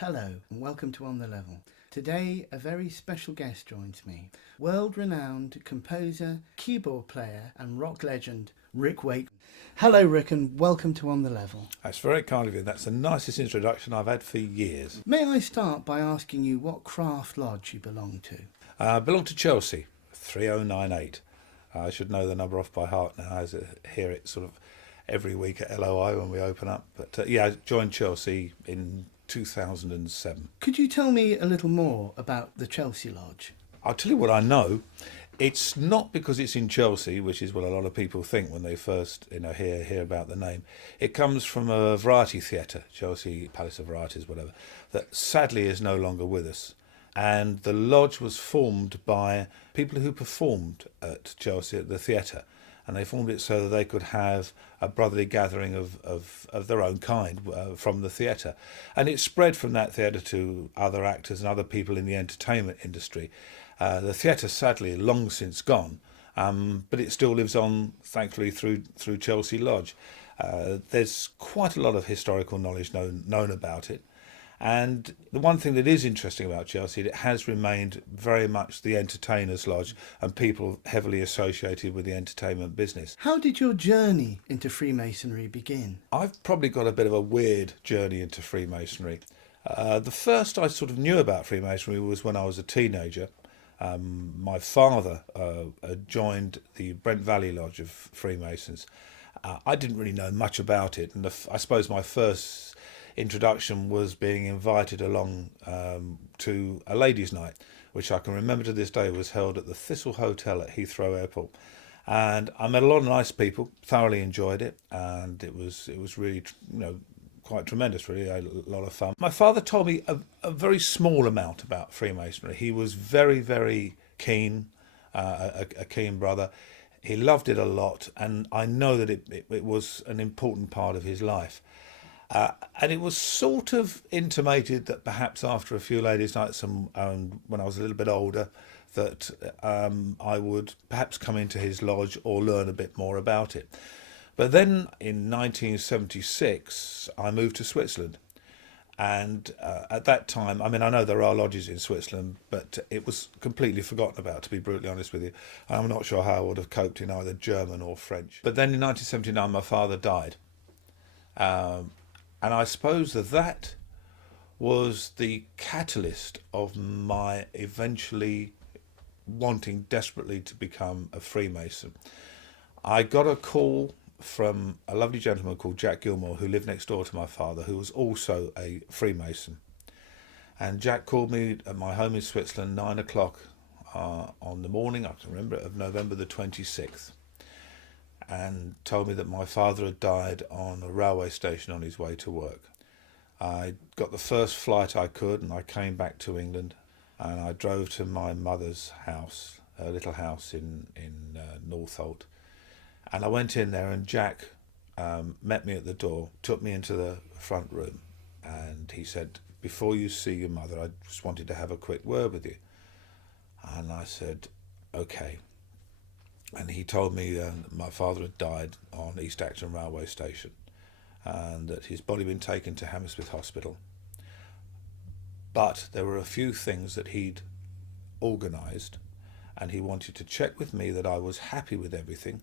Hello and welcome to On the Level. Today a very special guest joins me. World-renowned composer, keyboard player and rock legend Rick Wakeman. Hello Rick and welcome to On the Level. That's very kind of you. That's the nicest introduction I've had for years. May I start by asking you what craft lodge you belong to? I belong to Chelsea, 3098. I should know the number off by heart now, as I hear it sort of every week at LOI when we open up. But I joined Chelsea in 2007. Could you tell me a little more about the Chelsea Lodge? I'll tell you what I know. It's not because it's in Chelsea, which is what a lot of people think when they first hear about the name. It comes from a variety theatre, Chelsea Palace of Varieties, whatever, that sadly is no longer with us. And the lodge was formed by people who performed at Chelsea at the theatre. And they formed it so that they could have a brotherly gathering of their own kind from the theatre. And it spread from that theatre to other actors and other people in the entertainment industry. The theatre, sadly, long since gone, but it still lives on, thankfully, through Chelsea Lodge. There's quite a lot of historical knowledge known about it. And the one thing that is interesting about Chelsea, it has remained very much the entertainers' lodge and people heavily associated with the entertainment business. How did your journey into Freemasonry begin? I've probably got a bit of a weird journey into Freemasonry. The first I sort of knew about Freemasonry was when I was a teenager. My father joined the Brent Valley Lodge of Freemasons. I didn't really know much about it, and I suppose my first introduction was being invited along to a ladies' night, which I can remember to this day was held at the Thistle Hotel at Heathrow Airport. And I met a lot of nice people, thoroughly enjoyed it, and it was really, quite tremendous, really, a lot of fun. My father told me a very small amount about Freemasonry. He was very, very keen, a keen brother. He loved it a lot, and I know that it was an important part of his life. And it was sort of intimated that perhaps after a few ladies' nights and when I was a little bit older, that I would perhaps come into his lodge or learn a bit more about it. But then in 1976, I moved to Switzerland. And at that time, I know there are lodges in Switzerland, but it was completely forgotten about, to be brutally honest with you. I'm not sure how I would have coped in either German or French. But then in 1979, my father died. And I suppose that was the catalyst of my eventually wanting desperately to become a Freemason. I got a call from a lovely gentleman called Jack Gilmore, who lived next door to my father, who was also a Freemason. And Jack called me at my home in Switzerland, 9 o'clock on the morning, I can remember it, of November the 26th. And told me that my father had died on a railway station on his way to work. I got the first flight I could, and I came back to England, and I drove to my mother's house, a little house in Northolt. And I went in there, and Jack met me at the door, took me into the front room, and he said, "Before you see your mother, I just wanted to have a quick word with you." And I said, "Okay." And he told me that my father had died on East Acton railway station and that his body had been taken to Hammersmith Hospital. But there were a few things that he'd organised, and he wanted to check with me that I was happy with everything,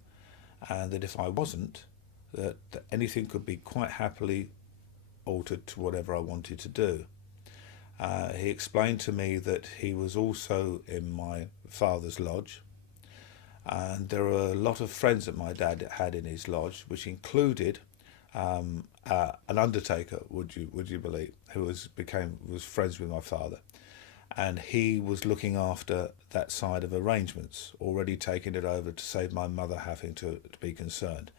and that if I wasn't, that anything could be quite happily altered to whatever I wanted to do. He explained to me that he was also in my father's lodge, and there were a lot of friends that my dad had in his lodge, which included an undertaker, would you believe, who was friends with my father, and he was looking after that side of arrangements, already taking it over to save my mother having to be concerned.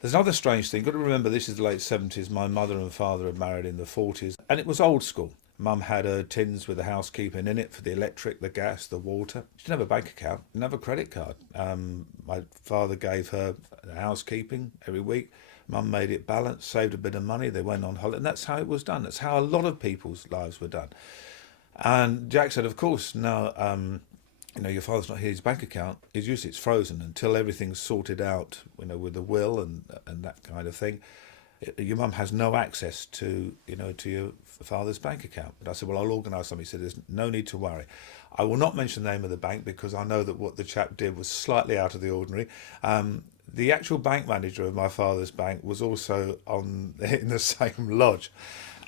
There's another strange thing. You've got to remember, this is the late 70s. My mother and father had married in the 40s, and it was old school. Mum had her tins with the housekeeping in it for the electric, the gas, the water. She didn't have a bank account, didn't have a credit card. My father gave her the housekeeping every week. Mum made it balance, saved a bit of money. They went on holiday, and that's how it was done. That's how a lot of people's lives were done. And Jack said, of course, now, your father's not here, his bank account is usually it's frozen until everything's sorted out, with the will and that kind of thing. your mum has no access to, to your father's bank account. And I said, well, I'll organise something. He said, there's no need to worry. I will not mention the name of the bank because I know that what the chap did was slightly out of the ordinary. The actual bank manager of my father's bank was also in the same lodge,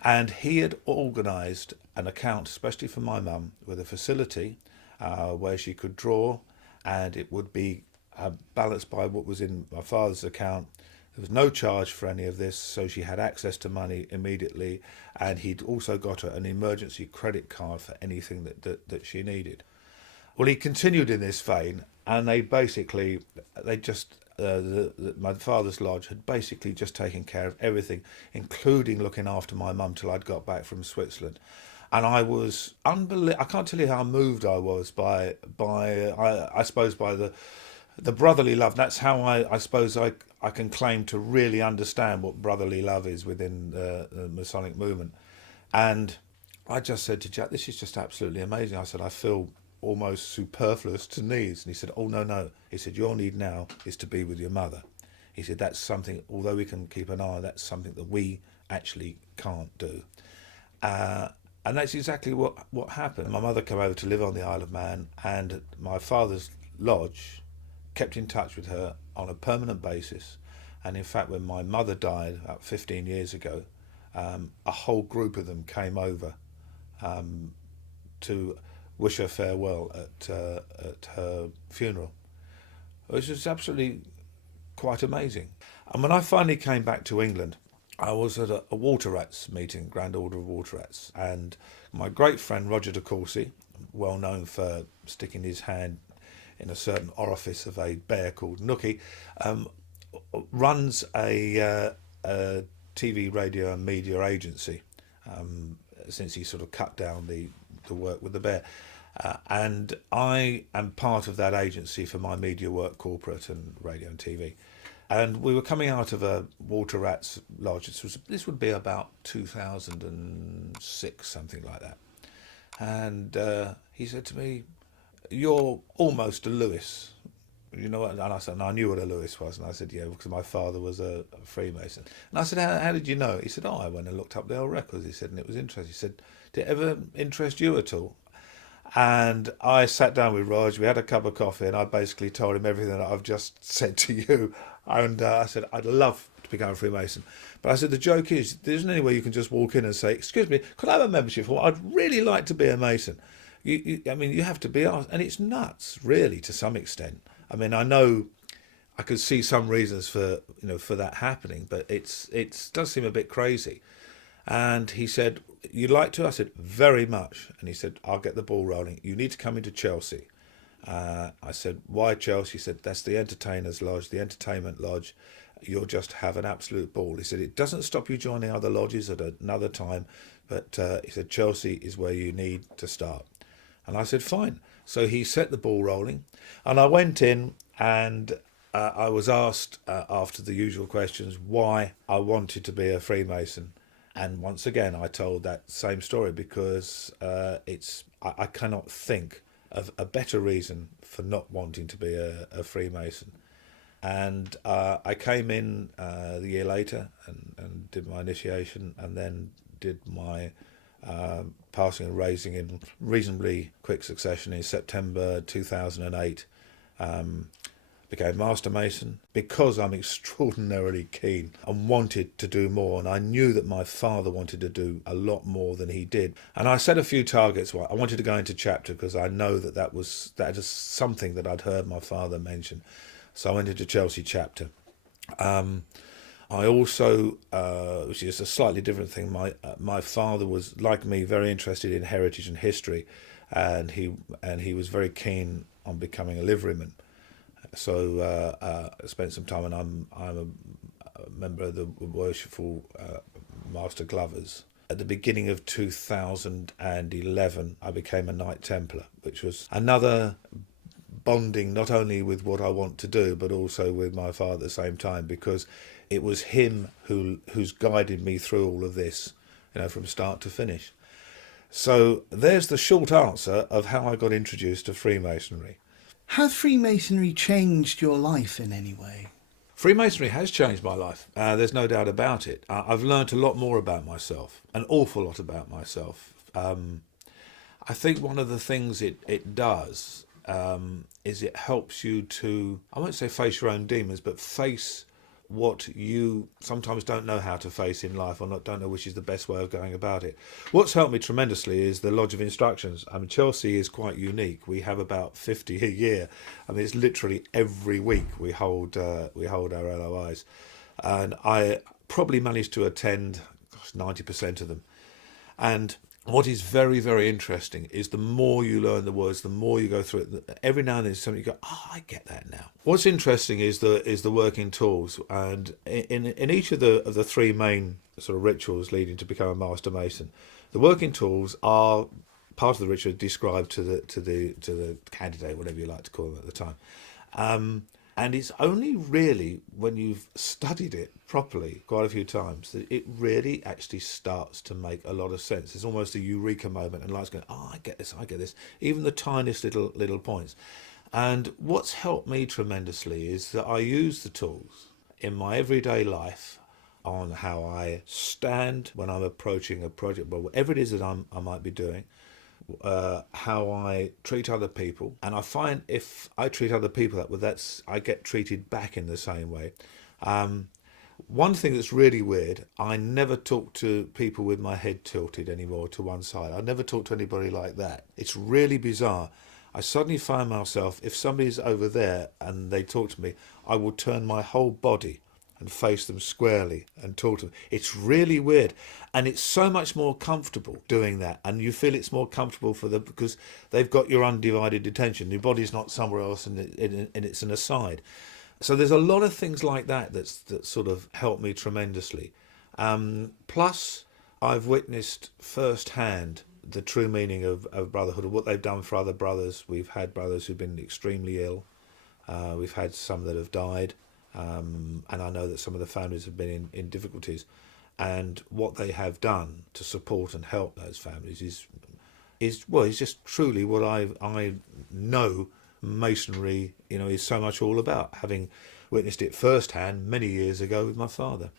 and he had organised an account, especially for my mum, with a facility where she could draw, and it would be balanced by what was in my father's account. There was no charge for any of this, so she had access to money immediately, and he'd also got her an emergency credit card for anything that she needed. Well, he continued in this vein, and my father's lodge had basically just taken care of everything, including looking after my mum till I'd got back from Switzerland. And I was I can't tell you how moved I was by I suppose by the brotherly love. That's how I suppose I can claim to really understand what brotherly love is within the Masonic movement. And I just said to Jack, this is just absolutely amazing. I said, I feel almost superfluous to needs. And he said, oh, no. He said, your need now is to be with your mother. He said, that's something, although we can keep an eye on, that's something that we actually can't do. And that's exactly what happened. My mother came over to live on the Isle of Man, and my father's lodge kept in touch with her on a permanent basis. And in fact, when my mother died about 15 years ago, a whole group of them came over to wish her farewell at her funeral, which was absolutely quite amazing. And when I finally came back to England, I was at a Water Rats meeting, Grand Order of Water Rats, and my great friend Roger de Courcy, well known for sticking his hand in a certain orifice of a bear called Nookie, runs a TV, radio and media agency since he sort of cut down the work with the bear. And I am part of that agency for my media work, corporate and radio and TV. And we were coming out of a Water Rats lodge. This would be about 2006, something like that. And he said to me, you're almost a Lewis. You know what? And I said, and I knew what a Lewis was. And I said, yeah, because my father was a Freemason. And I said, how did you know? He said, I went and looked up the old records. He said, and it was interesting. He said, did it ever interest you at all? And I sat down with Rog, we had a cup of coffee, and I basically told him everything that I've just said to you. And I said, I'd love to become a Freemason. But I said, the joke is, there isn't any way you can just walk in and say, excuse me, could I have a membership form? I'd really like to be a Mason. I mean, you have to be asked. And it's nuts, really, to some extent. I mean, I know I could see some reasons for that happening, but it does seem a bit crazy. And he said, you'd like to? I said, very much. And he said, I'll get the ball rolling. You need to come into Chelsea. I said, why Chelsea? He said, that's the entertainers lodge, the entertainment lodge. You'll just have an absolute ball. He said, it doesn't stop you joining other lodges at another time, but he said, Chelsea is where you need to start. And I said, fine. So he set the ball rolling, and I went in, and I was asked after the usual questions why I wanted to be a Freemason. And once again, I told that same story because I cannot think of a better reason for not wanting to be a Freemason. And I came in the year later and did my initiation, and then did my passing and raising in reasonably quick succession in September 2008. Became Master Mason because I'm extraordinarily keen and wanted to do more, and I knew that my father wanted to do a lot more than he did. And I set a few targets. I wanted to go into chapter because I know that is something that I'd heard my father mention. So I went into Chelsea chapter. I also, which is a slightly different thing, my father was, like me, very interested in heritage and history, and he was very keen on becoming a liveryman. So I spent some time, and I'm a member of the Worshipful Master Glovers. At the beginning of 2011, I became a Knight Templar, which was another bonding, not only with what I want to do, but also with my father at the same time, because it was him who's guided me through all of this, from start to finish. So there's the short answer of how I got introduced to Freemasonry. Has Freemasonry changed your life in any way? Freemasonry has changed my life. There's no doubt about it. I've learnt a lot more about myself, an awful lot about myself. I think one of the things it does is it helps you to, I won't say face your own demons, but face what you sometimes don't know how to face in life, or don't know which is the best way of going about it. What's helped me tremendously is the Lodge of Instructions. I mean, Chelsea is quite unique. We have about 50 a year. I mean, it's literally every week we hold our LOIs, and I probably managed to attend 90% of them. And what is very, very interesting is the more you learn the words, the more you go through it. Every now and then something you go, oh, I get that now. What's interesting is the working tools, and in each of the three main sort of rituals leading to become a Master Mason, the working tools are part of the ritual described to the candidate, whatever you like to call them at the time. And it's only really when you've studied it properly quite a few times that it really actually starts to make a lot of sense. It's almost a eureka moment, and life's going, oh, I get this. Even the tiniest little points. And what's helped me tremendously is that I use the tools in my everyday life on how I stand when I'm approaching a project, but whatever it is that I might be doing. How I treat other people, and I find if I treat other people that way, I get treated back in the same way. One thing that's really weird, I never talk to people with my head tilted anymore to one side. I never talk to anybody like that. It's really bizarre. I suddenly find myself, if somebody's over there and they talk to me, I will turn my whole body and face them squarely and talk to them. It's really weird, and it's so much more comfortable doing that, and you feel it's more comfortable for them because they've got your undivided attention. Your body's not somewhere else, and it's an aside. So there's a lot of things like that that sort of helped me tremendously. Plus, I've witnessed firsthand the true meaning of brotherhood, and what they've done for other brothers. We've had brothers who've been extremely ill. We've had some that have died. And I know that some of the families have been in difficulties, and what they have done to support and help those families is just truly what I know Masonry is so much all about, having witnessed it firsthand many years ago with my father.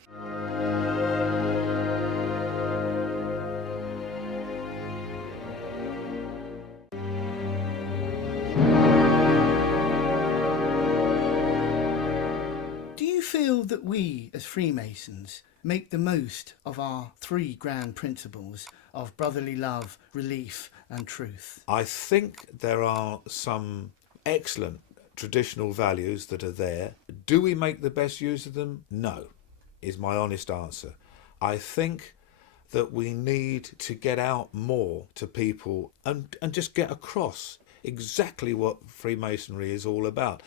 Feel that we as Freemasons make the most of our three grand principles of brotherly love, relief and truth? I think there are some excellent traditional values that are there. Do we make the best use of them? No, is my honest answer. I think that we need to get out more to people and just get across exactly what Freemasonry is all about.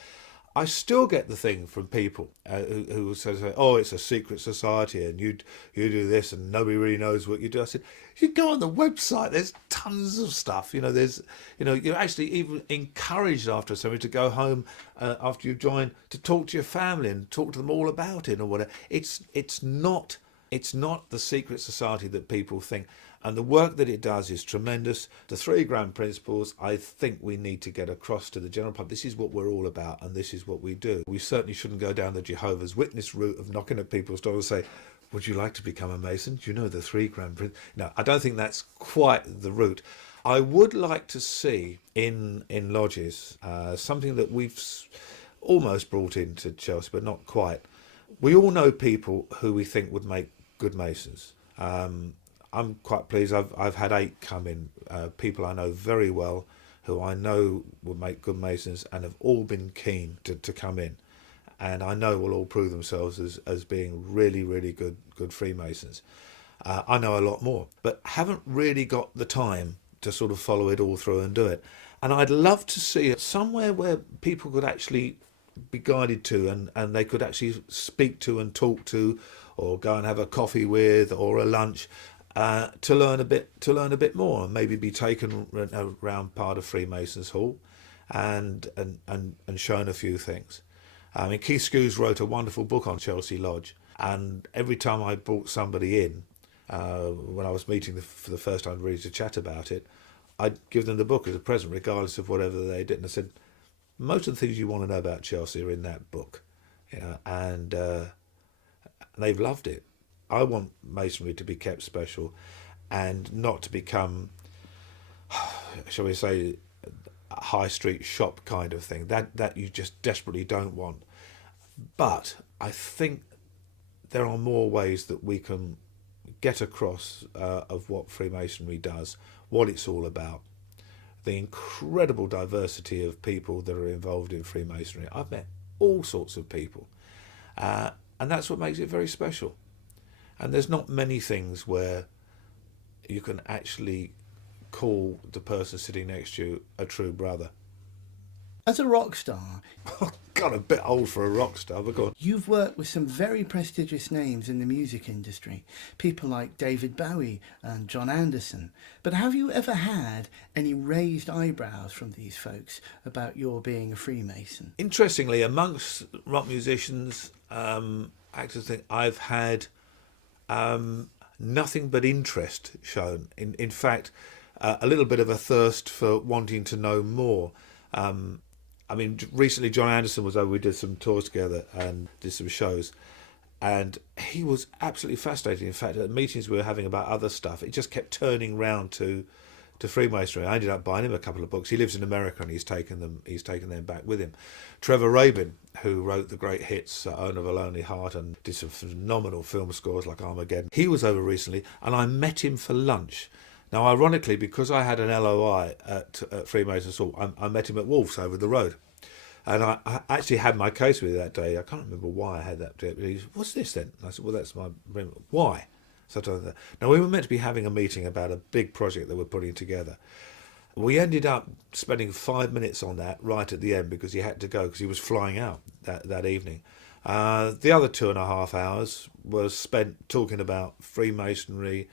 I still get the thing from people who say, "Oh, it's a secret society, and you do this, and nobody really knows what you do." I said, "You go on the website. There's tons of stuff. You're actually even encouraged after something to go home after you join to talk to your family and talk to them all about it or whatever. It's not the secret society that people think." And the work that it does is tremendous. The three grand principles, I think we need to get across to the general public. This is what we're all about, and this is what we do. We certainly shouldn't go down the Jehovah's Witness route of knocking at people's doors and say, "Would you like to become a Mason? Do you know the three grand principles?" No, I don't think that's quite the route. I would like to see in lodges something that we've almost brought into Chelsea, but not quite. We all know people who we think would make good Masons. I'm quite pleased. I've had 8 come in, people I know very well, who I know will make good Masons, and have all been keen to come in, and I know will all prove themselves as being really, really good Freemasons. I know a lot more, but haven't really got the time to sort of follow it all through and do it. And I'd love to see it somewhere where people could actually be guided to, and they could actually speak to and talk to, or go and have a coffee with, or a lunch. To learn a bit more, and maybe be taken around part of Freemasons Hall, and shown a few things. I mean, Keith Skews wrote a wonderful book on Chelsea Lodge, and every time I brought somebody in, when I was meeting for the first time really to chat about it, I'd give them the book as a present, regardless of whatever they did. And I said, most of the things you want to know about Chelsea are in that book. and they've loved it. I want Masonry to be kept special and not to become, shall we say, a high street shop kind of thing. That you just desperately don't want. But I think there are more ways that we can get across of what Freemasonry does, what it's all about, the incredible diversity of people that are involved in Freemasonry. I've met all sorts of people, and that's what makes it very special. And there's not many things where you can actually call the person sitting next to you a true brother. As a rock star, Got a bit old for a rock star, but go on. you've worked with some very prestigious names in the music industry, people like David Bowie and John Anderson. But have you ever had any raised eyebrows from these folks about your being a Freemason? Interestingly, amongst rock musicians, actors, I've had nothing but interest shown. In fact, a little bit of a thirst for wanting to know more. I mean, recently John Anderson was over. We did some tours together and did some shows, and he was absolutely fascinating. In fact, at meetings we were having about other stuff, it just kept turning round to Freemasonry. I ended up buying him a couple of books. He lives in America and he's taken them back with him. Trevor Rabin, who wrote the great hits Own of a Lonely Heart and did some phenomenal film scores like Armageddon, he was over recently and I met him for lunch. Now, ironically, because I had an LOI at Freemasons Hall, I met him at Wolf's over the road. And I actually had my case with you that day. I can't remember why I had that. He said, "What's this then?" And I said, "Well, that's my agreement." "Why?" So I told him. Now, we were meant to be having a meeting about a big project that we're putting together. We ended up spending 5 minutes on that right at the end because he had to go because he was flying out that evening. The other 2.5 hours was spent talking about Freemasonry,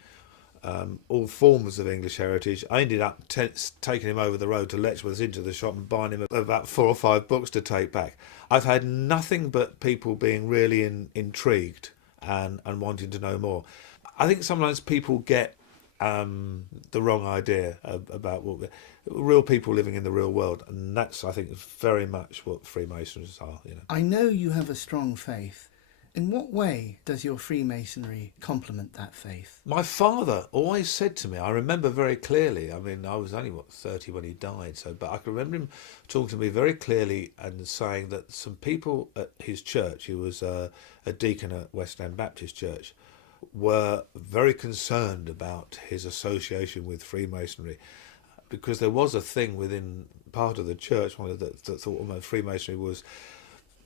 all forms of English heritage. I ended up taking him over the road to Letchworth into the shop and buying him about 4 or 5 books to take back. I've had nothing but people being really intrigued and wanting to know more. I think sometimes people get the wrong idea about what real people living in the real world, and that's, I think, very much what Freemasons are. I know you have a strong faith. In what way does your Freemasonry complement that faith? My father always said to me, I remember very clearly, I mean, I was only, 30 when he died, but I can remember him talking to me very clearly and saying that some people at his church, he was a deacon at West End Baptist Church, were very concerned about his association with Freemasonry because there was a thing within part of the church that thought almost Freemasonry was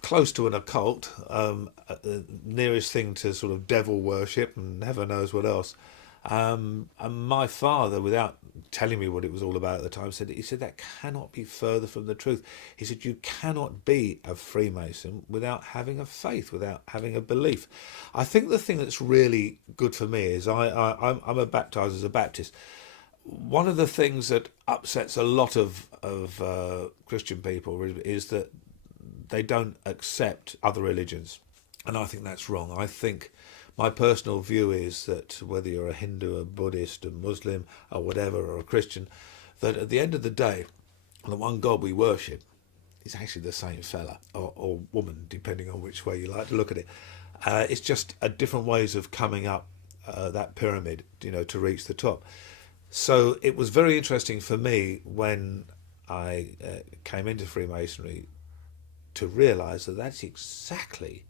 close to an occult, the nearest thing to sort of devil worship and heaven knows what else. And my father, without telling me what it was all about at the time, said that cannot be further from the truth. He said you cannot be a Freemason without having a faith, without having a belief. I think the thing that's really good for me is I'm a baptized as a Baptist. One of the things that upsets a lot of Christian people is that they don't accept other religions, and I think that's wrong. I think my personal view is that whether you're a Hindu, a Buddhist, a Muslim, or whatever, or a Christian, that at the end of the day, the one God we worship is actually the same fella or woman, depending on which way you like to look at it. It's just a different ways of coming up that pyramid, to reach the top. So it was very interesting for me when I came into Freemasonry to realise that that's exactly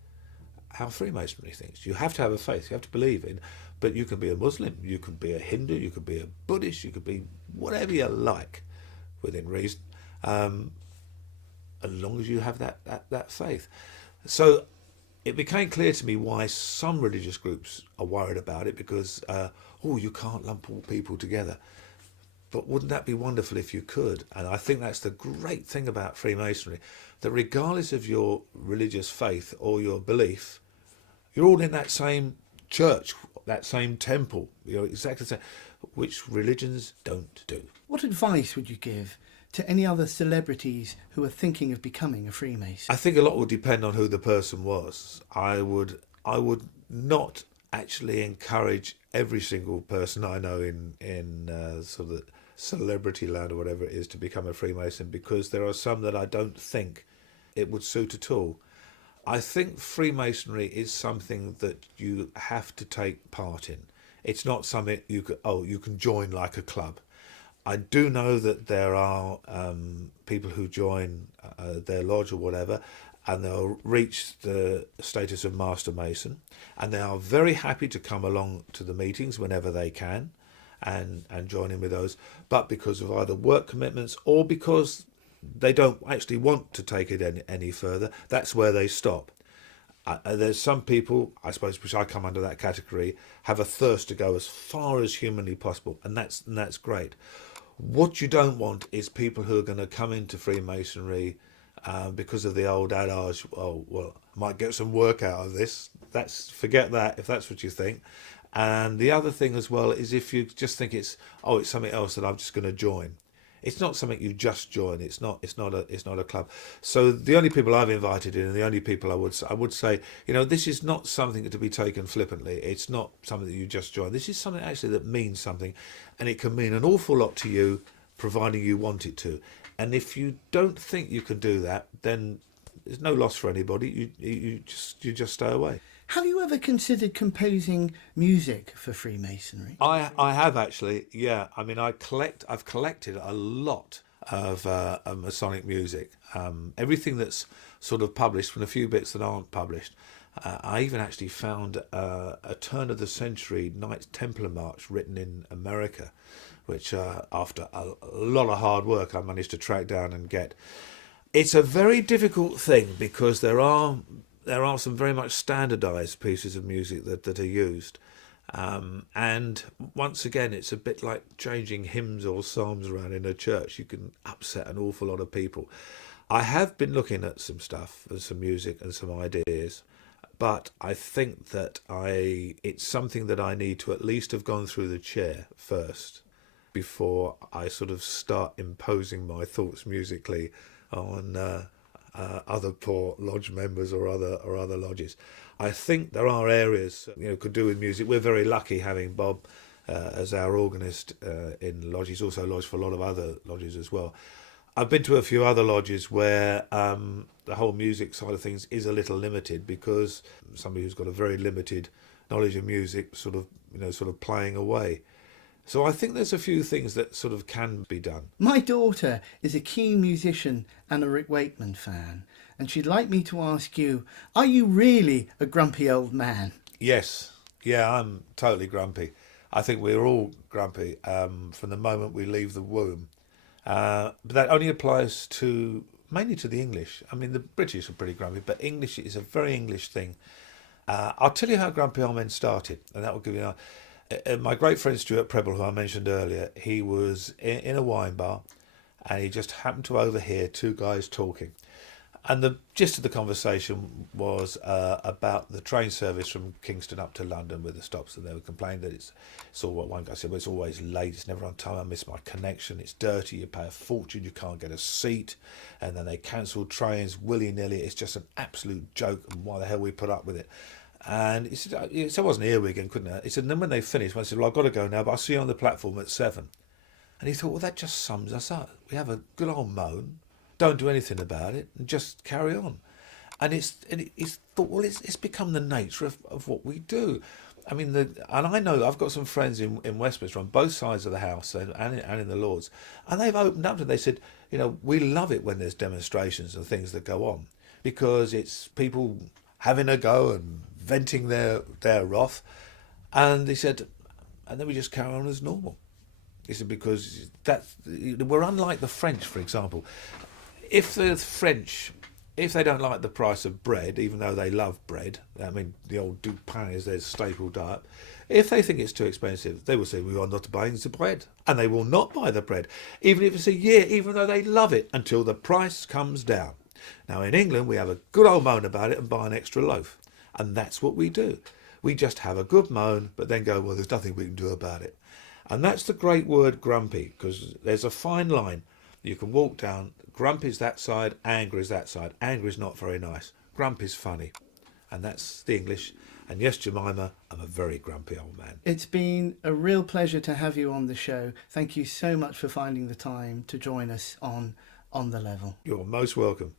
how Freemasonry thinks. You have to have a faith, you have to believe in, but you can be a Muslim, you can be a Hindu, you can be a Buddhist, you could be whatever you like, within reason, as long as you have that faith. So it became clear to me why some religious groups are worried about it, because, you can't lump all people together. But wouldn't that be wonderful if you could? And I think that's the great thing about Freemasonry, that regardless of your religious faith or your belief, you're all in that same church, that same temple. You're exactly the same, which religions don't do. What advice would you give to any other celebrities who are thinking of becoming a Freemason? I think a lot would depend on who the person was. I would not actually encourage every single person I know in sort of celebrity land or whatever it is to become a Freemason, because there are some that I don't think it would suit at all. I think Freemasonry is something that you have to take part in. It's not something you can join like a club. I do know that there are people who join their lodge or whatever, and they'll reach the status of Master Mason, and they are very happy to come along to the meetings whenever they can, and join in with those. But because of either work commitments or because they don't actually want to take it any further, that's where they stop. There's some people, I suppose, which I come under that category, have a thirst to go as far as humanly possible, and that's great. What you don't want is people who are going to come into Freemasonry because of the old adage, oh, well, I might get some work out of this. Forget that if that's what you think. And the other thing as well is if you just think it's something else that I'm just going to join. It's not something you just join. It's not a club. So the only people I've invited in, and the only people I would say, this is not something to be taken flippantly. It's not something that you just join. This is something actually that means something, and it can mean an awful lot to you, providing you want it to. And if you don't think you can do that, then there's no loss for anybody. You just stay away. Have you ever considered composing music for Freemasonry? I have actually, yeah. I mean, I've collected a lot of Masonic music. Everything that's sort of published, and a few bits that aren't published. I even actually found a turn of the century Knights Templar march written in America, which after a lot of hard work I managed to track down and get. It's a very difficult thing because there are some very much standardised pieces of music that are used. And once again, it's a bit like changing hymns or psalms around in a church. You can upset an awful lot of people. I have been looking at some stuff and some music and some ideas, but I think that it's something that I need to at least have gone through the chair first before I sort of start imposing my thoughts musically on other poor lodge members or other lodges. I think there are areas could do with music. We're very lucky having Bob as our organist in lodge. He's also lodged for a lot of other lodges as well. I've been to a few other lodges where the whole music side of things is a little limited because somebody who's got a very limited knowledge of music sort of playing away. So I think there's a few things that sort of can be done. My daughter is a keen musician and a Rick Wakeman fan, and she'd like me to ask you, are you really a grumpy old man? Yes. Yeah, I'm totally grumpy. I think we're all grumpy from the moment we leave the womb. But that only applies mainly to the English. I mean, the British are pretty grumpy, but English is a very English thing. I'll tell you how grumpy old men started, and that will give you my great friend Stuart Preble, who I mentioned earlier, he was in a wine bar and he just happened to overhear two guys talking. And the gist of the conversation was about the train service from Kingston up to London with the stops, and they were complaining that it's all what one guy said, well, it's always late, it's never on time, I miss my connection, it's dirty, you pay a fortune, you can't get a seat, and then they cancel trains willy-nilly, it's just an absolute joke, and why the hell we put up with it. And he said, I wasn't here again, couldn't I? He said, and then when they finished, I said, well, I've got to go now, but I'll see you on the platform at 7. And he thought, well, that just sums us up. We have a good old moan, don't do anything about it, and just carry on. And he's thought, well, it's become the nature of what we do. I mean, and I know I've got some friends in Westminster on both sides of the house and in the Lords, and they've opened up and they said, we love it when there's demonstrations and things that go on because it's people having a go and venting their wrath. And they said, and then we just carry on as normal. He said, because we're unlike the French, for example. If the French, if they don't like the price of bread, even though they love bread, I mean, the old du pain is their staple diet, if they think it's too expensive, they will say, we are not buying the bread. And they will not buy the bread, even if it's a year, even though they love it, until the price comes down. Now, in England, we have a good old moan about it and buy an extra loaf. And that's what we do. We just have a good moan, but then go, well, there's nothing we can do about it. And that's the great word grumpy, because there's a fine line you can walk down. Grumpy is that side, anger is that side. Anger is not very nice. Grumpy is funny. And that's the English. And yes, Jemima, I'm a very grumpy old man. It's been a real pleasure to have you on the show. Thank you so much for finding the time to join us on the Level. You're most welcome.